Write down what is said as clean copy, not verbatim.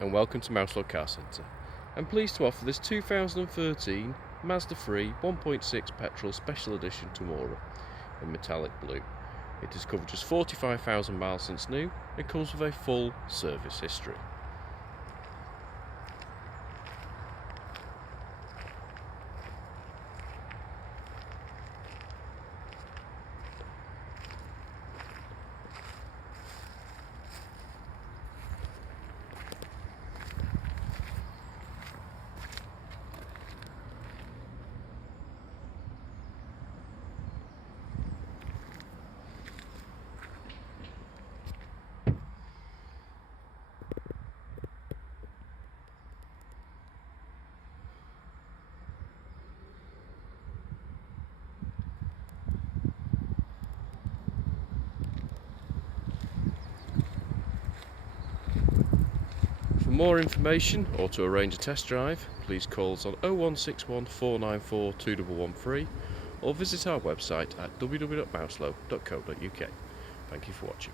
and welcome to Mouselow Car Centre. I'm pleased to offer this 2013 Mazda 3 1.6 petrol special edition Tamura in metallic blue. It has covered just 45,000 miles since new and comes with a full service history. For more information or to arrange a test drive, please call us on 0161 494 2113 or visit our website at www.mouselow.co.uk. Thank you for watching.